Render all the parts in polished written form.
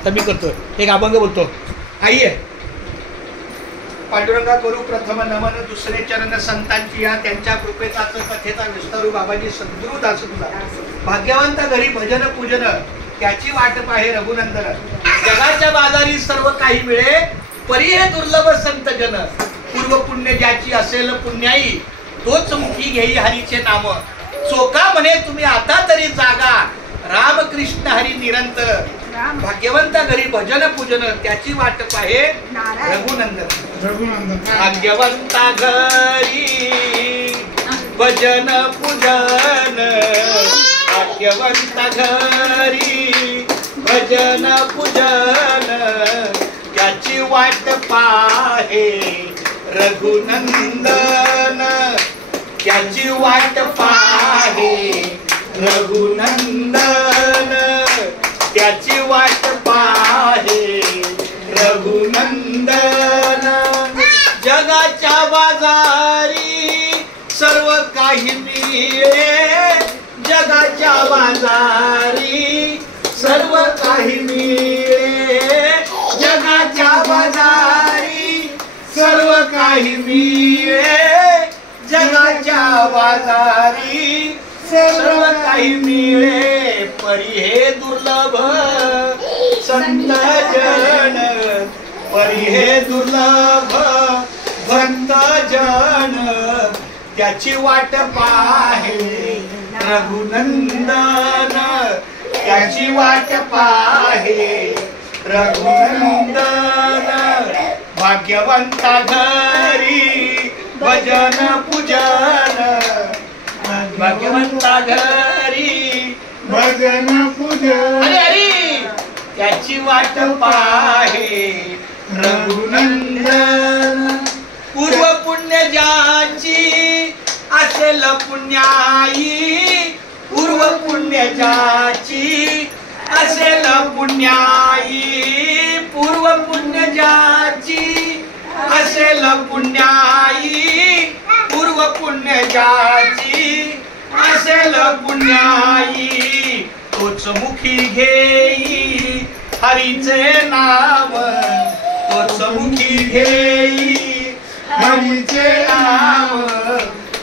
आता मी करतो एक अभंग बोलतो. आई आहे पांडुरंगा करू प्रथम नमन, दुसरे चरण संतांची या, त्यांच्या कृपेचा कथेचा विस्तारू बाबाजी सद्गुरु दास तुला. भाग्यवंत घरी भजन पूजन, त्याची वाट पाहे रघुनंदन. जगाच्या बाजारी सर्व काही मिळे, परी हे दुर्लभ संत जन. पूर्व पुण्य ज्याची असेल पुण्याई, तोच मुखी घेई हरीचे नाम. चोका म्हणे तुम्ही आता तरी जागा, राम कृष्ण हरी निरंतर. भाग्यवंत घरी भजन पूजन, त्याची वाट पाहे रघुनंदन. भाग्यवंता घरी भजन पूजन, भाग्यवंता घरी भजन पूजन, त्याची वाट पाहे रघुनंदन. त्याची वाट पाहे रघुनंदन, त्याची वाट पाहे रघुनंदन. जगाच्या बाजारी सर्व काही मिळे, जगाच्या बाजारी सर्व काही मिळे, जगाच्या बाजारी सर्व काही मिळे, जगाच्या बाजारी सर्व काही मिळे. परी हे दुर्लभ संत जन, परी हे दुर्लभ भक्त जन, त्याची वाट पाहे रघुनंदन. त्याची वाट पाहे रघुनंदन. भाग्यवंता घरी भजन पूजन, भाग्यवंता घरी भजन पूजन, हरी हरी, त्याची वाट पाहे रघुनंदन. पूर्व पुण्य ज्याची असेल पुण्याई, पूर्व पुण्य ज्याची असेल पुण्याई, पूर्व पुण्य ज्याची असेल पुण्याई, पूर्व पुण्य ज्याची असेल पुण्याई, तोच मुखी घेई हरीचे नाम. तोच मुखी घेई हरीचे नाम,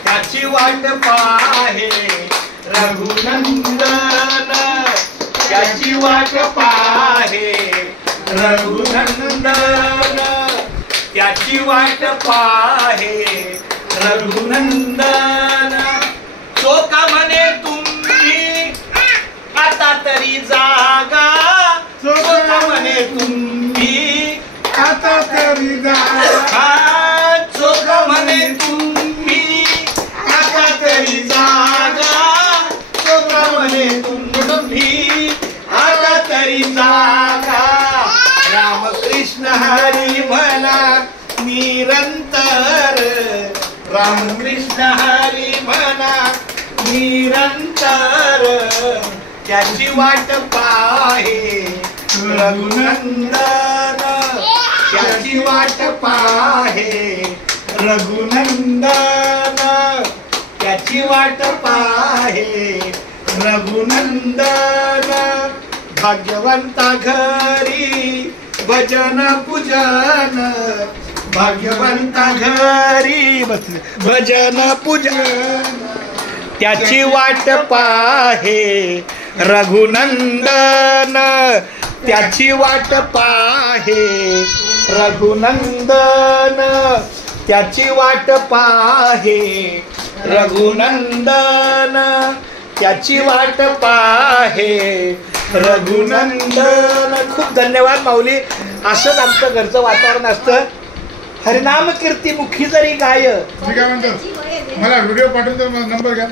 त्याची वाट पाहे रघुनंदन. त्याची वाट पाहे रघुनंदन. त्याची वाट पाहे रघुनंदन. चोका म्हणे तुम्ही आता तरी जागा, चोका म्हणे तुम्ही आता तरी जागा, चोका म्हणे तुम्ही आता तरी जागा, चोका म्हणे तुम्ही आता तरी जागा. रामकृष्ण हरी म्हणा निरंतर, रामकृष्ण हरी म्हणा निरंतर. त्याची वाट पाहे रघुनंदन. त्याची वाट पाहे रघुनंदन. त्याची वाट पाहे रघुनंदन. भाग्यवंता घरी भजन पूजन, भाग्यवंता घरी भजन पूजन, त्याची वाट पाहे रघुनंदन. त्याची वाट पाहे रघुनंदन. त्याची वाट पाहे रघुनंदन. त्याची वाट पाहे रघुनंदन. खूप धन्यवाद माऊली. असंच आमचं घरचं वातावरण असतं. हरिनाम कीर्ती मुखी जरी गाय. मी काय म्हणतो, मला व्हिडिओ पाठवतो, नंबर घ्या.